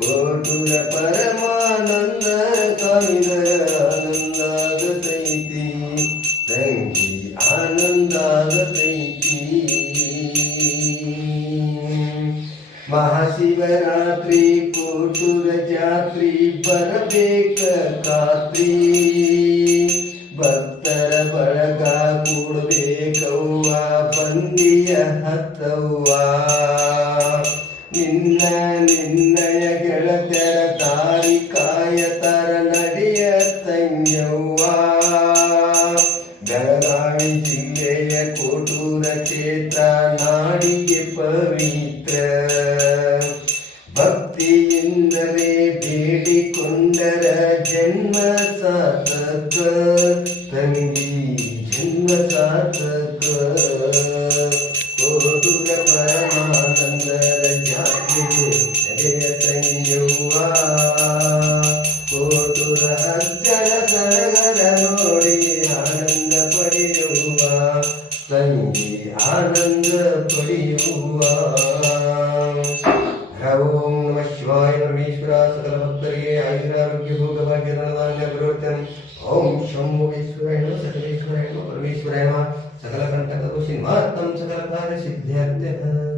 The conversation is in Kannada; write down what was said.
ಕೋಟುರ ಪರಮಾನಂದ ಕಾಯಿದರ ಆನಂದಾಗತೈತಿ ತಂಗಿ ಆನಂದಾಗತೈತಿ. ಮಹಾಶಿವರಾತ್ರಿ ಕೋಟುರ ಜಾತ್ರಿ ಬರಬೇಕ ಖಾತ್ರಿ, ಭಕ್ತರ ಬಳಗ ಕೂಡಬೇಕವ್ವ ಬಂದಿಯ ಹತ್ತವ್ವ. ನಿನ್ನಯ ಗೆಳತರ ತಾರಿ ಕಾಯತರ ನಡೆಯ ತಂಗ್ಯವ್ವ. ಬೆಳಗಾವಿ ಜಿಲ್ಲೆಯ ಕೋಟೂರ ಕ್ಷೇತ್ರ ನಾಡಿಗೆ ಪವಿತ್ರ, ಭಕ್ತಿಯಿಂದಲೇ ಬೇಡಿಕೊಂಡರ ಜನ್ಮ ಸಾರ್ಥಕ ತಂಗಿ ಜನ್ಮ ಸಾರ್ಥಕ. ಕೋಟೂರ ಪರಮಾನಂದರ ಜಾತ್ರೆಗೆ ನಡೆಯ ತಂಗ್ಯವ್ವ. ಕೋಟೂರ ಹಚ್ಚಳ ಸಡಗರ ನೋಡಿ ಆನಂದ ಪಡೆಯುವ ತಂಗಿ ಆನಂದ ಪಡೆಯುವ. ಓಂ ನಮಃ ಶಿವಾಯ. ಪರಮೇಶ್ವರ ಸಕಲ ಭಕ್ತರಿಗೆ ಆಯುರಾರೋಗ್ಯ ಭೋಗಭಾಗ್ಯ ಧನಧಾನ್ಯ ಪ್ರವರ್ತನೆ. ಓಂ ಶಂಭುವೇಶ್ವರಾಯ ನಮಃ, ಸಕಲೇಶ್ವರಾಯ ನಮಃ, ಪರಮೇಶ್ವರಾಯ ನಮಃ. ಸಕಲ ಕಂಟಕ ದೋಷ ನಿವಾರಣಂ, ಸಕಲ ಕಾರ್ಯ ಸಿದ್ಧ್ಯರ್ಥಃ.